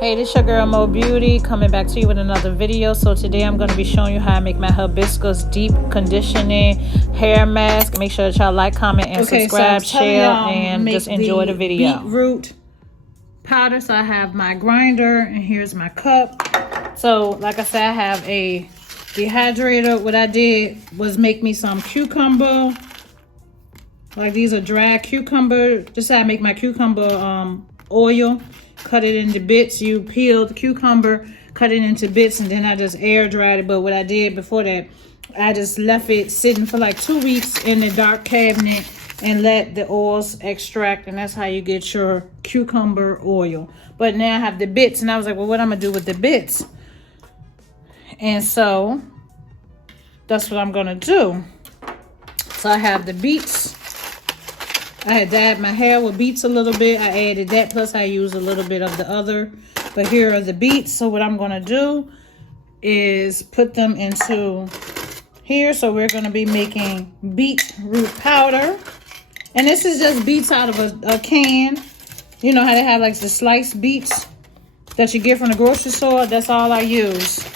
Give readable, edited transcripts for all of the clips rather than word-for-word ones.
Hey, this your girl Mo Beauty coming back to you with another video. So today I'm going to be showing you how I make my Hibiscus deep conditioning hair mask. Make sure that y'all like, comment, and subscribe, share, and just enjoy the video. Beetroot powder. So I have my grinder and here's my cup. So like I said, I have a dehydrator. What I did was make me some cucumber. Like these are dried cucumber. Just how I make my cucumber oil. Cut it into bits. You peel the cucumber, cut it into bits, and then I just air dried it. But what I did before that, I just left it sitting for like 2 weeks in the dark cabinet and let the oils extract, and that's how you get your cucumber oil. But now I have the bits, and I was like, well, what I'm gonna do with the bits? And so that's what I'm gonna do. So I have the beets. I had dyed my hair with beets a little bit. I added that, plus I used a little bit of the other. But here are the beets. So what I'm going to do is put them into here. So we're going to be making beetroot powder. And this is just beets out of a can. You know how they have like the sliced beets that you get from the grocery store? That's all I use.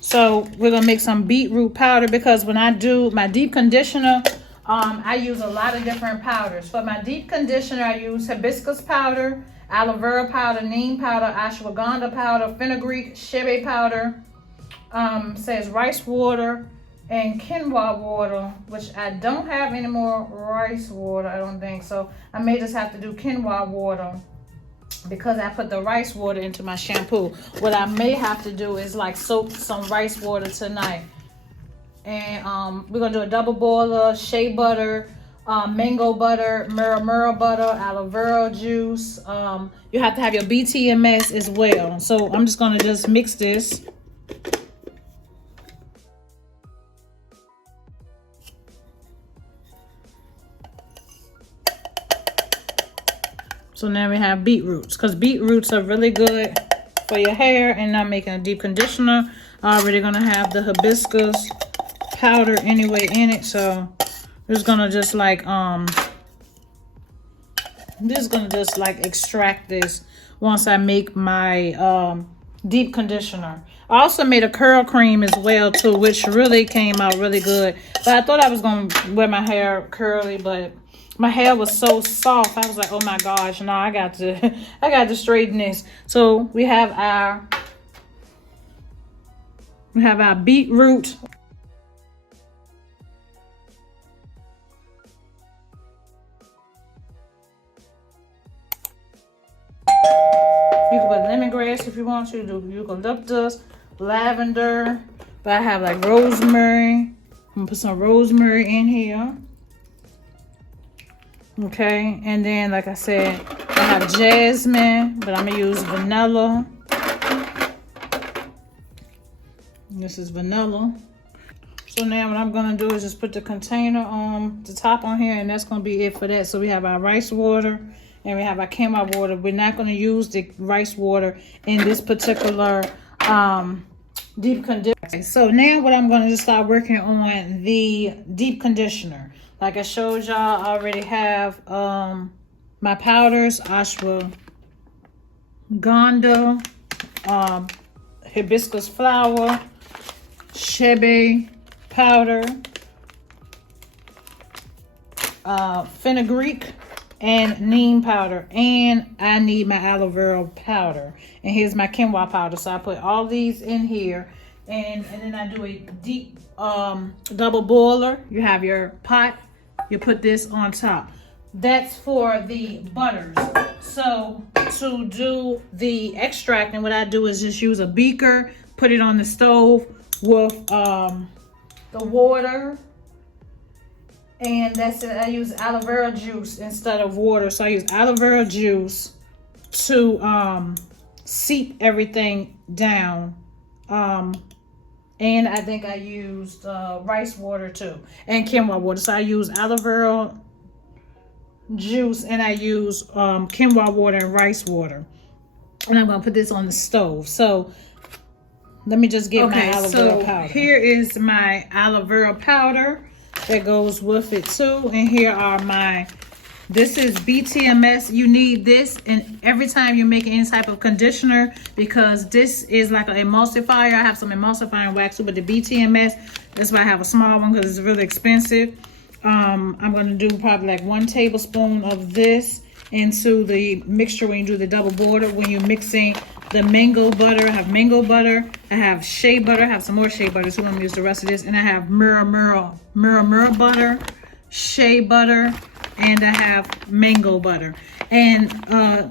So we're going to make some beetroot powder because when I do my deep conditioner, I use a lot of different powders. For my deep conditioner, I use hibiscus powder, aloe vera powder, neem powder, ashwagandha powder, fenugreek, shebe powder, says rice water, and quinoa water, which I don't have any more rice water, I don't think. So I may just have to do quinoa water because I put the rice water into my shampoo. What I may have to do is like soak some rice water tonight. And we're going to do a double boiler, shea butter, mango butter, murra butter, aloe vera juice. You have to have your BTMS as well. So I'm just going to just mix this. So now we have beetroots, because beetroots are really good for your hair. And I'm making a deep conditioner. I'm already going to have the hibiscus powder anyway in it, so I'm just gonna just like extract this once I make my deep conditioner. I also made a curl cream as well too, which really came out really good. But I thought I was gonna wear my hair curly, but my hair was so soft. I was like, oh my gosh, no, I got to straighten this. So we have our beetroot. You can put lemongrass if you want to, do eucalyptus, lavender, but I have like rosemary. I'm gonna put some rosemary in here. Okay, and then like I said, I have jasmine, but I'm gonna use vanilla. This is vanilla. So now what I'm gonna do is just put the container on the top on here, and that's gonna be it for that. So we have our rice water and we have our quinoa water. We're not going to use the rice water in this particular deep conditioner. So now what I'm going to just start working on the deep conditioner. Like I showed y'all, I already have my powders, ashwagandha, hibiscus flower, shebe powder, fenugreek, and neem powder, and I need my aloe vera powder, and here's my quinoa powder. So I put all these in here, and then I do a deep double boiler. You have your pot, you put this on top. That's for the butters. So to do the extract, and what I do is just use a beaker, put it on the stove with the water. And that's it. I use aloe vera juice instead of water. So I use aloe vera juice to seep everything down. And I think I used rice water too, and quinoa water. So I use aloe vera juice and I use quinoa water and rice water. And I'm gonna put this on the stove. So let me just get my aloe vera powder. Here is my aloe vera powder that goes with it too, and here are my This is BTMS. You need this and every time you're making any type of conditioner, because this is like an emulsifier. I have some emulsifying wax too, but the BTMS, that's why I have a small one because it's really expensive. I'm going to do probably like 1 tablespoon of this into the mixture when you do the double boiler. When you're mixing the mango butter, I have mango butter, I have shea butter, I have some more shea butter, so I'm going to use the rest of this, and I have mura butter, shea butter, and I have mango butter. And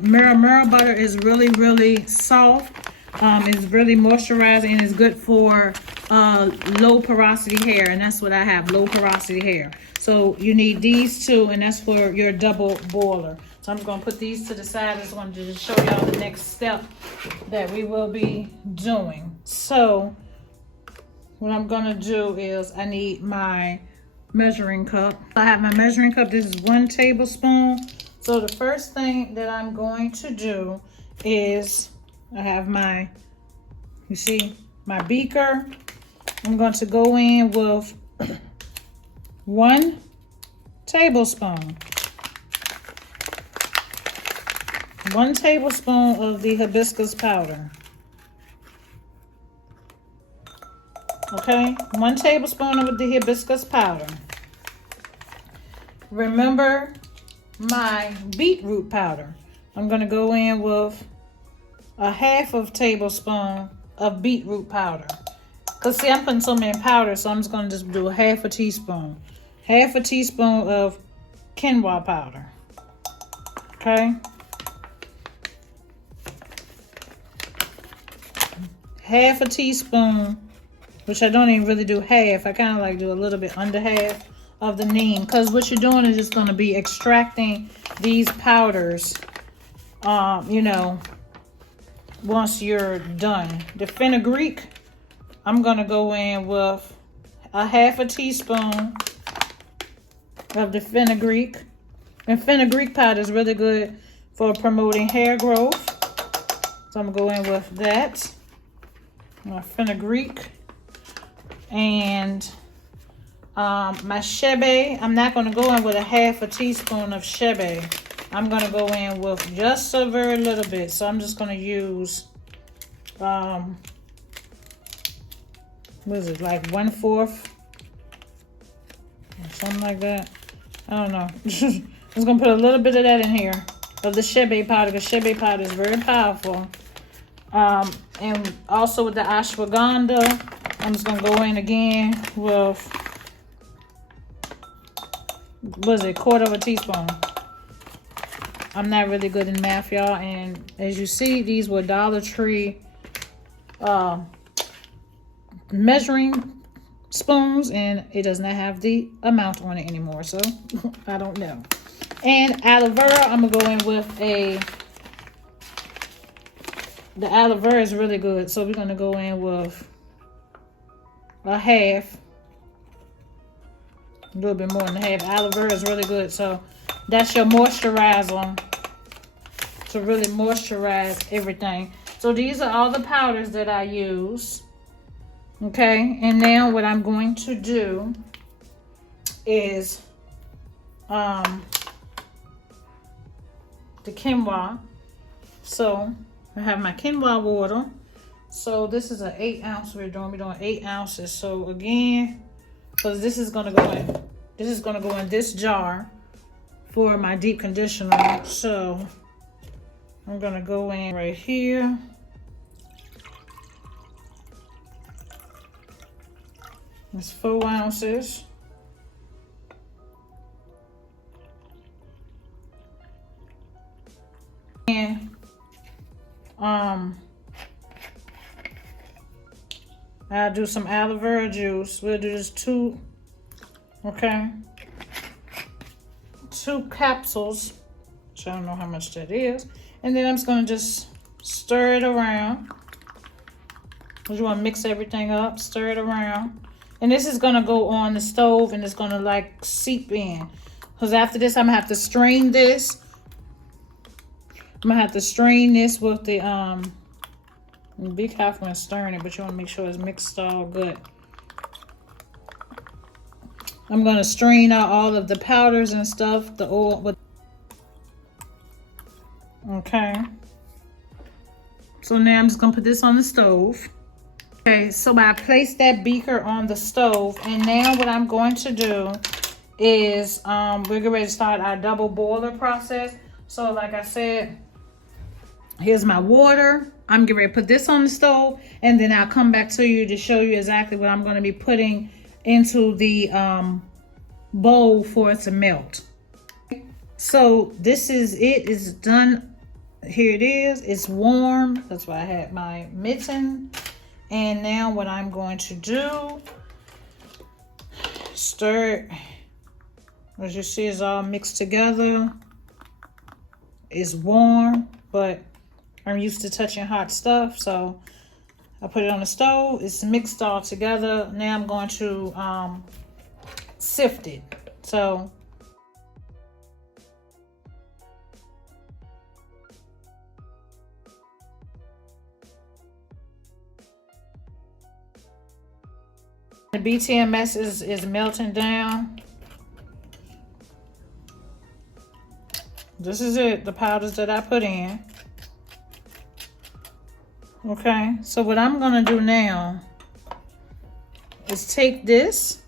mura butter is really, really soft. It's really moisturizing and it's good for low porosity hair, and that's what I have, low porosity hair. So you need these two, and that's for your double boiler. So I'm just gonna put these to the side. I just wanted to show y'all the next step that we will be doing. So what I'm gonna do is I need my measuring cup. I have my measuring cup. This is 1 tablespoon. So the first thing that I'm going to do is I have my, you see, my beaker. I'm going to go in with 1 tablespoon. 1 tablespoon of the hibiscus powder. Okay, 1 tablespoon of the hibiscus powder. Remember my beetroot powder. I'm going to go in with a 1/2 tablespoon of beetroot powder. Because see, I'm putting so many powders, so I'm just going to just do a 1/2 teaspoon. 1/2 teaspoon of quinoa powder. Okay. 1/2 teaspoon, which I don't even really do half. I kind of like do a little bit under half of the neem, because what you're doing is just going to be extracting these powders, you know, once you're done. The fenugreek, I'm going to go in with a 1/2 teaspoon of the fenugreek. And fenugreek powder is really good for promoting hair growth. So I'm going to go in with that. My fenugreek. And my shebe, I'm not going to go in with a 1/2 teaspoon of shebe. I'm going to go in with just a very little bit. So I'm just going to use, what is it, like 1/4? Or something like that. I don't know. I'm just going to put a little bit of that in here, of the shebe powder, because shebe powder is very powerful. And also with the ashwagandha, I'm just going to go in again with, what is it, 1/4 teaspoon. I'm not really good in math, y'all. And as you see, these were Dollar Tree measuring spoons, and it does not have the amount on it anymore. So I don't know. And aloe vera, I'm going to go in with the aloe vera is really good. So we're going to go in with a 1/2. A little bit more than 1/2. Aloe vera is really good. So that's your moisturizer to really moisturize everything. So these are all the powders that I use. Okay, and now what I'm going to do is the quinoa. So I have my quinoa water. So this is an 8 ounce. We're doing 8 ounces. So again, because this is gonna go in. This is gonna go in this jar for my deep conditioner. So I'm gonna go in right here. It's 4 ounces. And I'll do some aloe vera juice. We'll do this 2, okay, 2 capsules, which I don't know how much that is. And then I'm just gonna just stir it around. You want to mix everything up, stir it around. And this is gonna go on the stove, and it's gonna like seep in. Because after this, I'm gonna have to strain this. I'm gonna have to strain this with the be careful when stirring it, but you want to make sure it's mixed all good. I'm gonna strain out all of the powders and stuff, the oil with Okay. So now I'm just gonna put this on the stove. Okay, so I placed that beaker on the stove, and now what I'm going to do is we're getting ready to start our double boiler process. So like I said, here's my water. I'm getting ready to put this on the stove, and then I'll come back to you to show you exactly what I'm going to be putting into the bowl for it to melt. So this is it. It's done. Here it is. It's warm. That's why I had my mitten. And now what I'm going to do, stir it. As you see, it's all mixed together. It's warm, but I'm used to touching hot stuff, so I put it on the stove. It's mixed all together. Now I'm going to sift it. So the BTMS is melting down. This is it, the powders that I put in. Okay, so what I'm gonna do now is take this,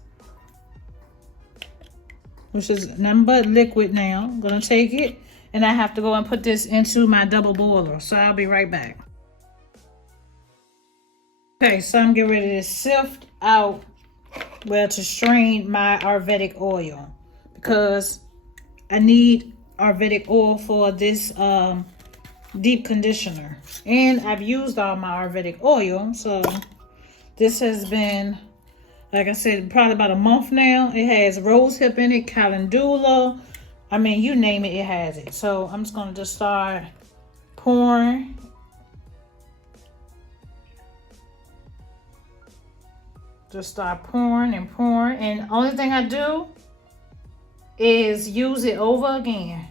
which is nothing but liquid now. I'm gonna take it, and I have to go and put this into my double boiler. So I'll be right back. Okay, so I'm getting ready to sift out, well, to strain my Ayurvedic oil, because I need Ayurvedic oil for this deep conditioner, and I've used all my Ayurvedic oil. So this has been, like I said, probably about a month now. It has rosehip in it, calendula, I mean, you name it, it has it. So I'm just going to just start pouring. Just start pouring and pouring, and the only thing I do is use it over again.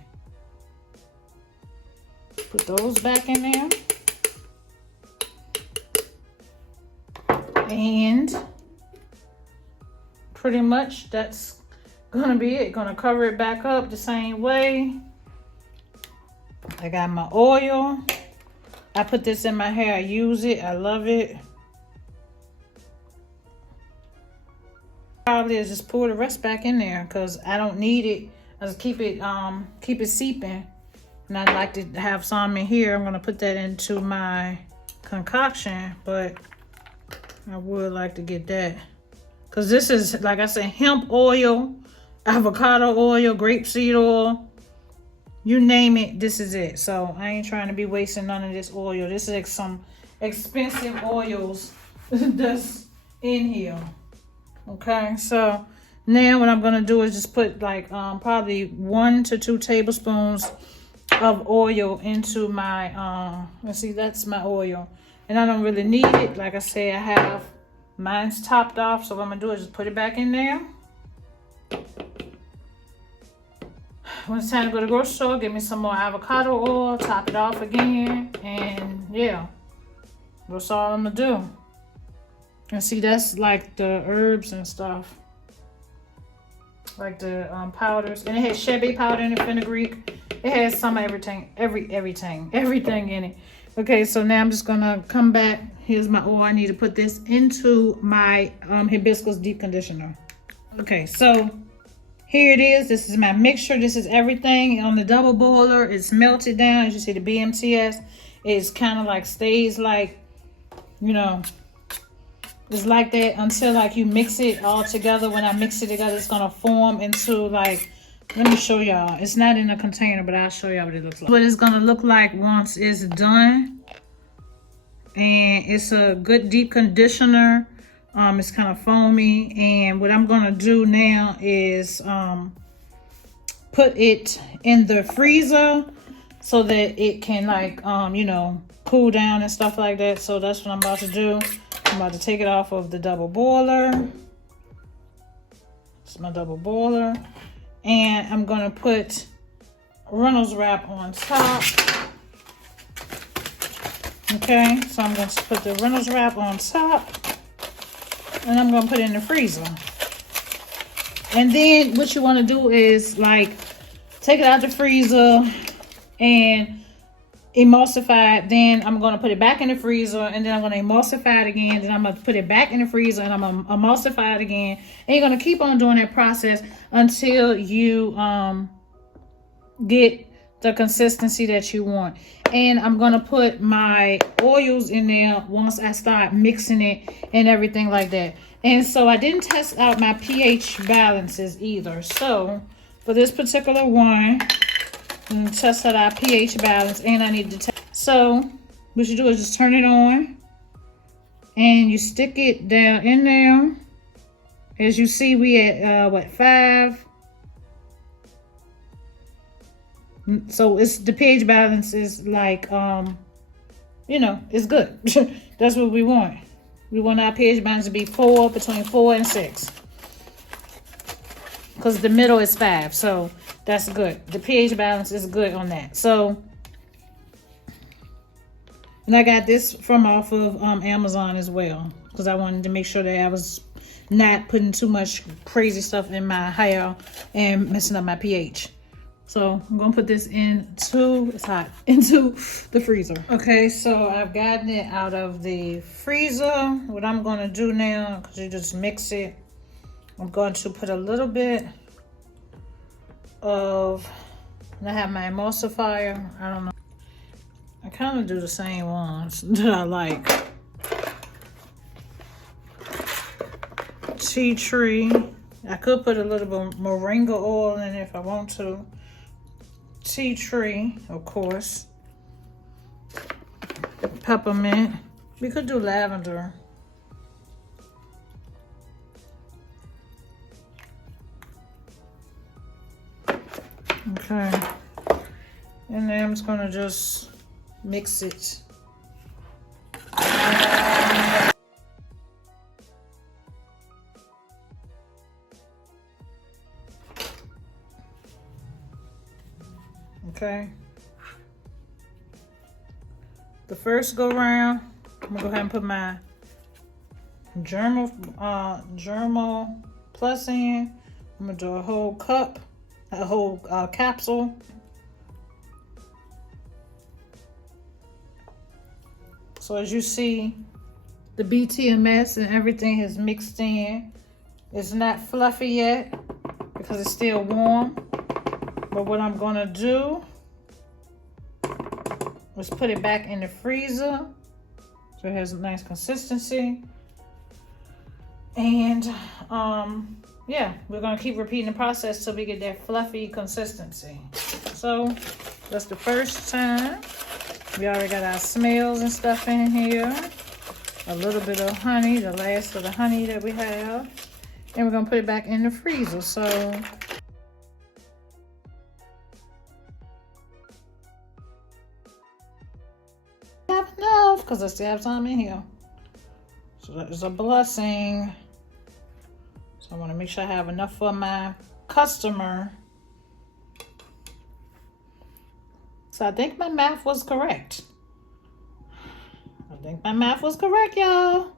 Put those back in there. And pretty much that's gonna be it. Gonna cover it back up the same way. I got my oil. I put this in my hair. I use it. I love it. Probably is just pour the rest back in there because I don't need it. I just keep it seeping. And I'd like to have some in here. I'm gonna put that into my concoction, but I would like to get that. Cause this is, like I said, hemp oil, avocado oil, grapeseed oil, you name it, this is it. So I ain't trying to be wasting none of this oil. This is like some expensive oils that's in here. Okay, so now what I'm gonna do is just put like probably 1 to 2 tablespoons of oil into my let's see, that's my oil, and I don't really need it. Like I say, I have mine's topped off, so what I'm gonna do is just put it back in there. When it's time to go to the grocery store, get me some more avocado oil, top it off again, and yeah, that's all I'm gonna do. And see, that's like the herbs and stuff, like the powders, and it has shebe powder in it, fenugreek. It has some everything in it. Okay, so now I'm just gonna come back. Here's my oil. I need to put this into my hibiscus deep conditioner. Okay, so here it is. This is my mixture. This is everything on the double boiler. It's melted down. As you see, the BMTS is kind of like stays like, you know, it's like that until like you mix it all together. When I mix it together, it's gonna form into like, let me show y'all. It's not in a container, but I'll show y'all what it looks like. What it's gonna look like once it's done. And it's a good deep conditioner. It's kind of foamy. And what I'm gonna do now is put it in the freezer so that it can like, you know, cool down and stuff like that. So that's what I'm about to do. I'm about to take it off of the double boiler. It's my double boiler. And I'm gonna put Reynolds wrap on top. Okay, so I'm going to put the Reynolds wrap on top, and I'm going to put it in the freezer. And then what you want to do is like take it out the freezer and emulsified. Then I'm going to put it back in the freezer, and then I'm going to emulsify it again. Then I'm going to put it back in the freezer, and I'm going to emulsify it again. And you're going to keep on doing that process until you get the consistency that you want. And I'm going to put my oils in there once I start mixing it and everything like that. And so I didn't test out my pH balances either. So for this particular one, I'm going to test out our pH balance, and I need to test. So what you do is just turn it on and you stick it down in there. As you see, we at what, 5. So it's the pH balance is like, you know, it's good. That's what we want. We want our pH balance to be between 4 and 6. Because the middle is 5. So that's good. The pH balance is good on that. So, and I got this from off of Amazon as well. Because I wanted to make sure that I was not putting too much crazy stuff in my hair and messing up my pH. So I'm going to put this into the freezer. Okay, so I've gotten it out of the freezer. What I'm going to do now, because you just mix it, I'm going to put a little bit of, and I have my emulsifier. I don't know. I kind of do the same ones that I like. Tea tree. I could put a little bit moringa oil in it if I want to. Tea tree, of course. Peppermint. We could do lavender. Okay. And then I'm just gonna just mix it. Okay. The first go round, I'm gonna go ahead and put my Germal Plus in. I'm gonna do a whole cup, a whole capsule. So as you see, the BTMS and everything is mixed in. It's not fluffy yet because it's still warm. But what I'm gonna do is put it back in the freezer so it has a nice consistency. And yeah, we're gonna keep repeating the process till we get that fluffy consistency. So that's the first time. We already got our smells and stuff in here. A little bit of honey, the last of the honey that we have. And we're gonna put it back in the freezer. So have enough because I still have some in here. So that is a blessing. So I want to make sure I have enough for my customer. So I think my math was correct. I think my math was correct, y'all.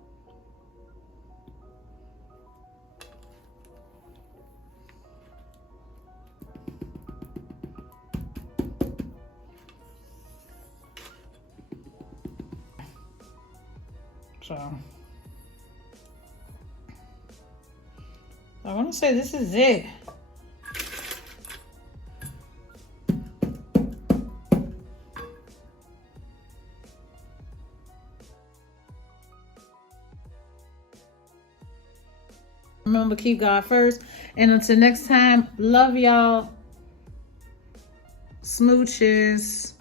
So I want to say this is it. Remember, keep God first. And until next time, love y'all. Smooches.